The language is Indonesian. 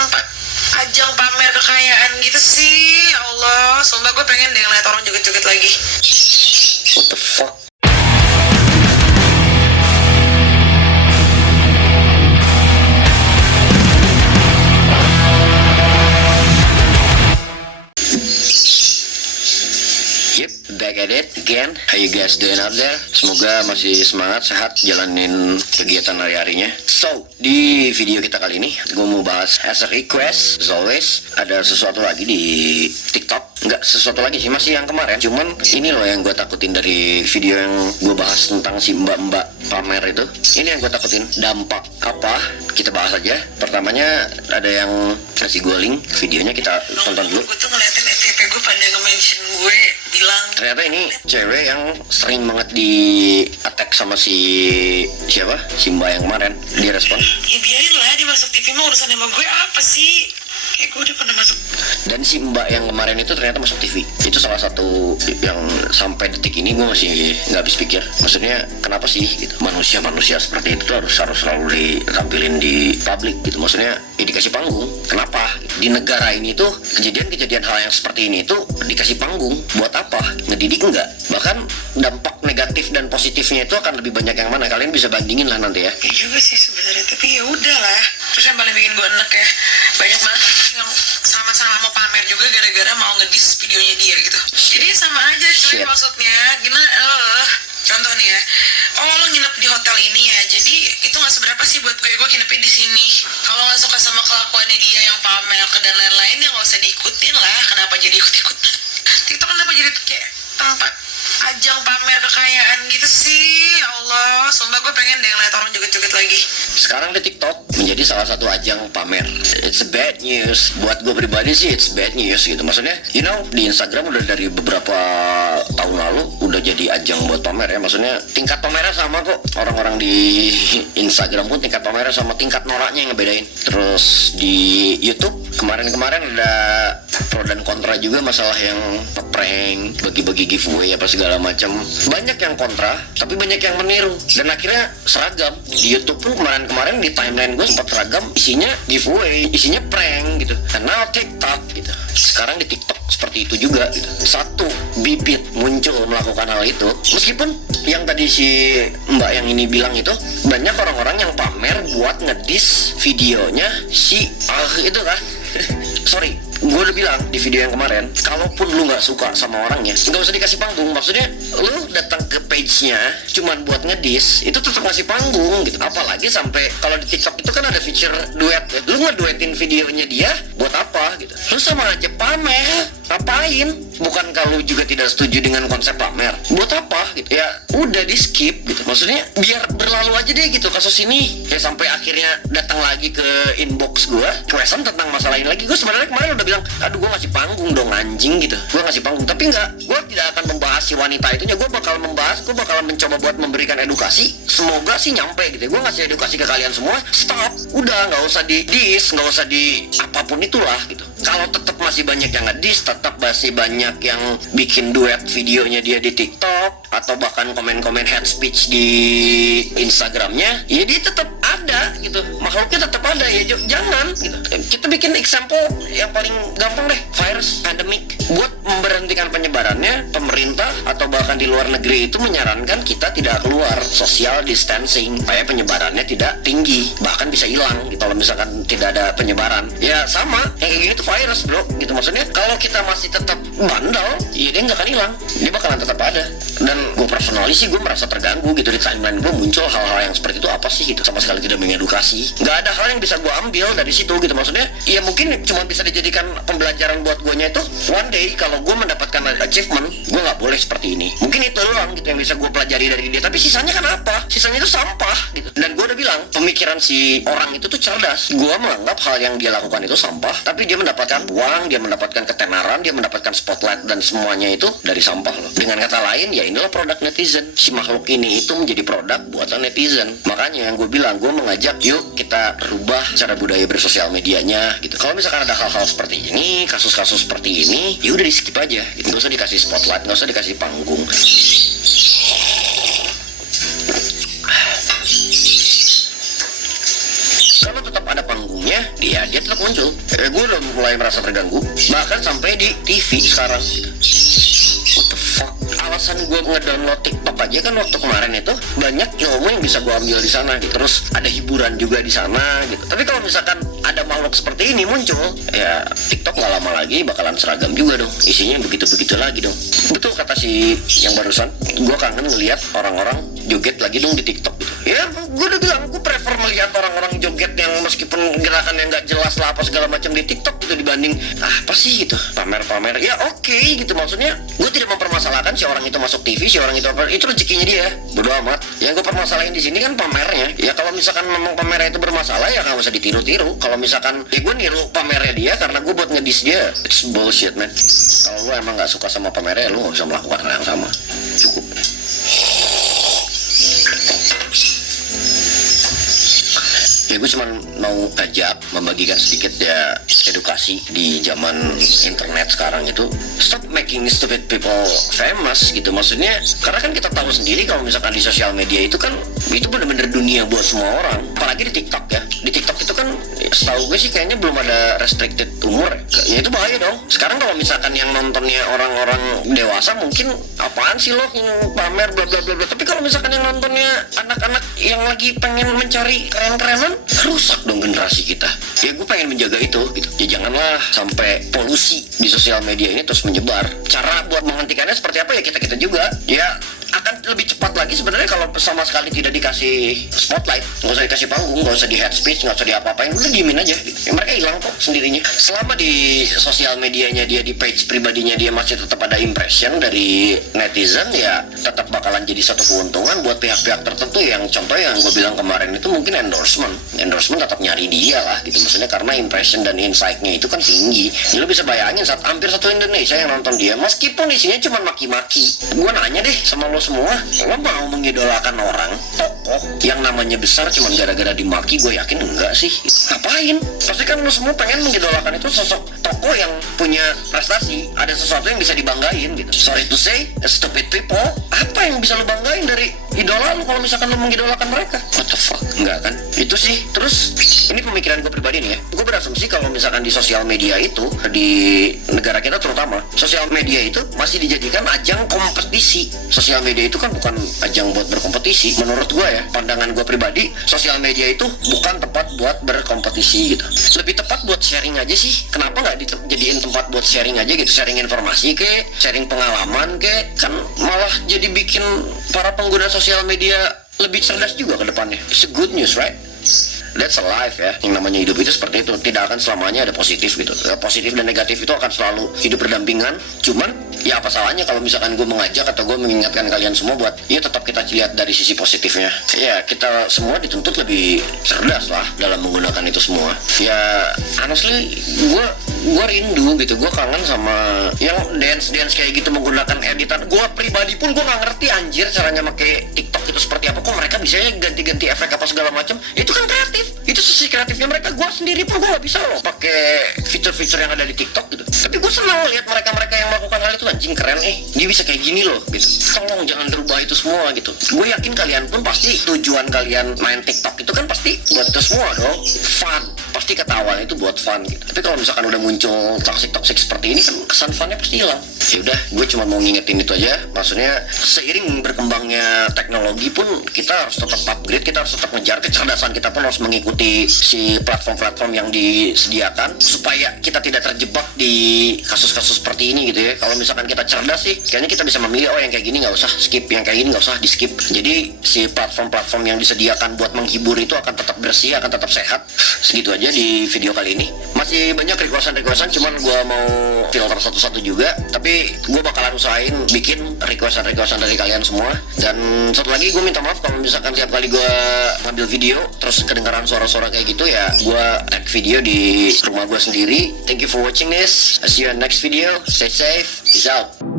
tempat ajang pamer kekayaan gitu sih. Ya Allah, sumpah gue pengen deh ngeliat orang joget-joget lagi. What the fuck? Back at it again. How you guys doing out there? Semoga masih semangat, sehat, jalanin kegiatan hari-harinya. So, di video kita kali ini gue mau bahas as a request, as always, ada sesuatu lagi di TikTok. Nggak sesuatu lagi sih, masih yang kemarin. Cuman ini loh yang gue takutin dari video yang gue bahas tentang si mbak-mbak pamer itu. Ini yang gue takutin. Dampak apa? Kita bahas aja. Pertamanya ada yang kasih gue link videonya, kita tonton dulu. Gue tuh ngeliatin FYP gue pada nge-mention gue, bilang ternyata ini cewek yang sering banget di attack sama si siapa? Si mbak yang kemarin. Dia respon, ya biarin lah dia masuk TV mah, urusan sama gue apa sih? Kayak gue udah pernah masuk. dan si mbak yang kemarin itu ternyata masuk TV. Itu salah satu yang sampai detik ini gue masih nggak habis pikir. Maksudnya kenapa sih gitu, manusia seperti itu harus selalu ditampilin di publik gitu. Maksudnya ya dikasih panggung. Kenapa di negara ini tuh kejadian hal yang seperti ini tuh dikasih panggung? Buat apa? Ngedidik enggak? Bahkan dampak negatif dan positifnya itu akan lebih banyak yang mana? Kalian bisa bandingin lah nanti ya. Ya juga sih sebenarnya, tapi ya udahlah. Terus yang paling bikin gue enek ya, banyak banget yang sama-sama mau pamer juga gara-gara mau ngedis videonya dia gitu. Jadi sama aja cuy, Shit. maksudnya gimana? Contoh nih ya, oh lo nginep di hotel ini ya, jadi itu nggak seberapa sih buat gue nginepnya di sini. Kalau nggak suka sama kelakuannya dia yang pamer dan lain-lain, ya nggak usah diikutin lah. Kenapa jadi ikut-ikutan? TikTok kenapa jadi kayak tempat ajang pamer kekayaan gitu sih? Ya Allah, sumpah gue pengen deh ngeliat orang joget-joget lagi. Sekarang di TikTok menjadi salah satu ajang pamer. It's a bad news. Buat gue pribadi sih it's bad news gitu. Maksudnya, you know, di Instagram udah dari beberapa tahun lalu udah jadi ajang buat pamer ya. Maksudnya tingkat pamernya sama kok. Orang-orang di Instagram pun tingkat pamernya sama, tingkat noraknya yang ngebedain. Terus di YouTube kemarin-kemarin ada pro dan kontra juga masalah yang prank, bagi-bagi giveaway apa segala macam. Banyak yang kontra, tapi banyak yang meniru. Dan akhirnya seragam. Di YouTube pun kemarin-kemarin di timeline gue sempat seragam, isinya giveaway, isinya prank gitu. Kenal TikTok gitu. Sekarang di TikTok seperti itu juga gitu. Satu bibit muncul melakukan hal itu, meskipun yang tadi si mbak yang ini bilang itu banyak orang-orang yang pamer buat ngedis videonya si itu kan. Sorry, gue udah bilang di video yang kemarin, kalaupun lu nggak suka sama orangnya, nggak usah dikasih panggung. Maksudnya lu datang ke page-nya cuman buat ngedis, itu tetap ngasih panggung gitu. Apalagi sampai kalau di TikTok itu kan ada feature duet ya. Lu ngeduetin videonya dia buat apa gitu? Lu sama aja pamer. Ngapain? Bukan kalau juga tidak setuju dengan konsep pamer, buat apa gitu ya? Udah di skip gitu. Maksudnya biar berlalu aja deh gitu kasus ini. Ya sampai akhirnya datang lagi ke inbox gue question tentang masalah ini lagi. Gue sebenarnya kemarin udah bilang, aduh gue ngasih panggung dong anjing gitu. Gue ngasih panggung, tapi enggak. Gue tidak akan membahas si wanita itunya. Gue bakal mencoba buat memberikan edukasi. Semoga sih nyampe gitu. Gue ngasih edukasi ke kalian semua. Stop. Udah nggak usah di diss, nggak usah di apapun itulah gitu. Kalau tetap masih banyak yang ngedis, tetap masih banyak yang bikin duet videonya dia di TikTok, atau bahkan komen-komen hate speech di Instagramnya, ya dia tetap ada gitu. Makhluknya tetap ada ya, jangan gitu. Kita bikin example yang paling gampang deh, virus, pandemic. Buat memberhentikan penyebarannya, pemerintah atau bahkan di luar negeri itu menyarankan kita tidak keluar, social distancing, supaya penyebarannya tidak tinggi, bahkan bisa hilang gitu kalau misalkan tidak ada penyebaran. Ya sama, yang kayak gini tuh virus bro gitu. Maksudnya kalau kita masih tetap bandel, ya dia nggak akan hilang, dia bakalan tetap ada. Dan gue personally sih gue merasa terganggu gitu, di timeline gue muncul hal-hal yang seperti itu. Apa sih gitu, sama sekali tidak mengedukasi. Nggak ada hal yang bisa gue ambil dari situ gitu. Maksudnya ya mungkin cuma bisa dijadikan pembelajaran buat gue nya itu, one day kalau gue mendapatkan achievement, gue nggak boleh seperti ini. Mungkin itu doang gitu yang bisa gue pelajari dari dia. Tapi sisanya kan apa? Sisanya itu sampah gitu. Dan gue udah bilang, pemikiran si orang itu tuh cerdas. Gue menganggap hal yang dia lakukan itu sampah, tapi dia mendapatkan uang, dia mendapatkan ketenaran, dia mendapatkan spotlight dan semuanya itu dari sampah loh. Dengan kata lain, ya inilah produk netizen. Si makhluk ini itu menjadi produk buatan netizen. Makanya yang gue bilang, gue mengajak yuk kita rubah cara budaya bersosial medianya gitu. Kalau misalkan ada hal-hal seperti ini, kasus-kasus seperti ini, ya udah di skip aja gitu. Gak usah dikasih spotlight, gak usah dikasih panggung. Kalau tetap ada panggungnya, dia tetap muncul. Gue udah mulai merasa terganggu, bahkan sampai di TV sekarang. What the fuck? Alasan gue ngedownload TikTok aja kan waktu kemarin itu banyak ilmu yang bisa gue ambil di sana gitu. Terus ada hiburan juga di sana gitu. Tapi kalau misalkan ada makhluk seperti ini muncul, ya TikTok nggak lama lagi bakalan seragam juga dong. Isinya begitu-begitu lagi dong. Betul kata si yang barusan, gue kangen ngeliat orang-orang joget lagi dong di TikTok gitu. Ya gue udah bilang, gue prefer melihat orang-orang joget yang meskipun gerakan yang nggak jelas lah apa segala macam di TikTok gitu dibanding apa sih gitu pamer-pamer. Ya oke gitu, maksudnya gue tidak mempermasalahkan si orang itu masuk TV, si orang itu apa, itu rezekinya dia, bodo amat. Yang gue permasalahin di sini kan pamernya. Ya kalau misalkan memang pamernya itu bermasalah ya nggak usah ditiru-tiru. Kalau misalkan ya gue niru pamernya dia karena gue buat ngedis dia, it's bullshit man. Kalau lu emang nggak suka sama pamernya, lu nggak usah melakukan hal yang sama. Cukup. Ya gue cuma mau ajak membagikan sedikit ya edukasi di zaman internet sekarang itu. Stop making stupid people famous gitu, maksudnya karena kan kita tahu sendiri kalau misalkan di sosial media itu kan itu bener-bener dunia buat semua orang. Apalagi di TikTok ya, di TikTok itu kan setahu gue sih kayaknya belum ada restricted umur ya itu bahaya dong. Sekarang kalau misalkan yang nontonnya orang-orang dewasa mungkin apaan sih lo yang pamer bla bla bla bla, tapi kalau misalkan yang nontonnya anak-anak yang lagi pengen mencari keren-kerenan, rusak dong generasi kita. Ya gue pengen menjaga itu gitu. Ya janganlah sampai polusi di sosial media ini terus menyebar. Cara buat menghentikannya seperti apa ya kita juga. Ya akan lebih cepat lagi sebenarnya kalau sama sekali tidak dikasih spotlight, nggak usah dikasih panggung, nggak usah di head speech, nggak usah diapa-apain, udah diemin aja. Ya, mereka hilang kok sendirinya. Selama di sosial medianya dia, di page pribadinya dia masih tetap ada impression dari netizen, ya tetap bakalan jadi satu keuntungan buat pihak-pihak tertentu yang contoh yang gue bilang kemarin itu mungkin endorsement tetap nyari dia lah gitu, maksudnya karena impression dan insight-nya itu kan tinggi. Lo bisa bayangin saat hampir satu Indonesia yang nonton dia, meskipun isinya cuma maki-maki. Gue nanya deh sama lo semua, lo mau mengidolakan orang tokoh yang namanya besar cuma gara-gara dimaki? Gue yakin enggak sih. Ngapain? Pasti kan lo semua pengen mengidolakan itu sosok tokoh yang punya prestasi, ada sesuatu yang bisa dibanggain gitu. Sorry to say, stupid people, apa yang bisa lo banggain dari idola lo kalau misalkan lo mengidolakan mereka? What the fuck? Enggak kan? Itu sih. Terus ini pemikiran gue pribadi nih ya, gue berasumsi kalau misalkan di sosial media itu, di negara kita terutama, sosial media itu masih dijadikan ajang kompetisi. Sosial media itu kan bukan ajang buat berkompetisi. Menurut gue ya, pandangan gue pribadi, sosial media itu bukan tempat buat berkompetisi gitu. Lebih tepat buat sharing aja sih. Kenapa nggak dijadiin tempat buat sharing aja gitu, sharing informasi ke, sharing pengalaman ke, kan malah jadi bikin para pengguna sosial media lebih cerdas juga ke depannya. It's a good news, right? That's a life ya. Yang namanya hidup itu seperti itu. Tidak akan selamanya ada positif gitu. Positif dan negatif itu akan selalu hidup berdampingan. Cuman ya apa salahnya kalau misalkan gue mengajak atau gue mengingatkan kalian semua buat ya tetap kita lihat dari sisi positifnya. Ya kita semua dituntut lebih cerdas lah dalam menggunakan itu semua. Ya honestly gue rindu gitu. Gue kangen sama yang dance kayak gitu menggunakan editan. Gue pribadi pun gue nggak ngerti anjir caranya pakai TikTok itu seperti apa. Kok mereka bisa ganti-ganti efek apa segala macam. Itu kan kreatif. Itu sisi kreatifnya mereka. Gue sendiri pun gue nggak bisa loh pakai fitur-fitur yang ada di TikTok gitu. Tapi gue senang lihat mereka yang melakukan hal itu. Anjing keren dia bisa kayak gini loh gitu. Tolong jangan dirubah itu semua gitu. Gue yakin kalian pun pasti tujuan kalian main TikTok itu kan pasti buat itu semua dong, fun. Pasti kata awalnya itu buat fun gitu. Tapi kalau misalkan udah muncul toxic seperti ini kan kesan funnya pasti hilang. Ya udah, gue cuma mau ngingetin itu aja. Maksudnya seiring berkembangnya teknologi pun kita harus tetap upgrade, kita harus tetap ngejar kecerdasan kita pun harus mengikuti si platform-platform yang disediakan supaya kita tidak terjebak di kasus-kasus seperti ini gitu ya. Kalau misalkan kita cerdas sih, kayaknya kita bisa memilih oh yang kayak gini nggak usah skip, yang kayak gini nggak usah di skip. Jadi si platform-platform yang disediakan buat menghibur itu akan tetap bersih, akan tetap sehat. Segitu aja di video kali ini. Masih banyak requestan, cuman gue mau filter satu-satu juga. Tapi gue bakalan usahain bikin requestan dari kalian semua. Dan satu lagi gue minta maaf kalau misalkan tiap kali gue ngambil video terus kedengaran suara-suara kayak gitu ya. Gue tag video di rumah gue sendiri. Thank you for watching this. I see you in next video. Stay safe. Peace out.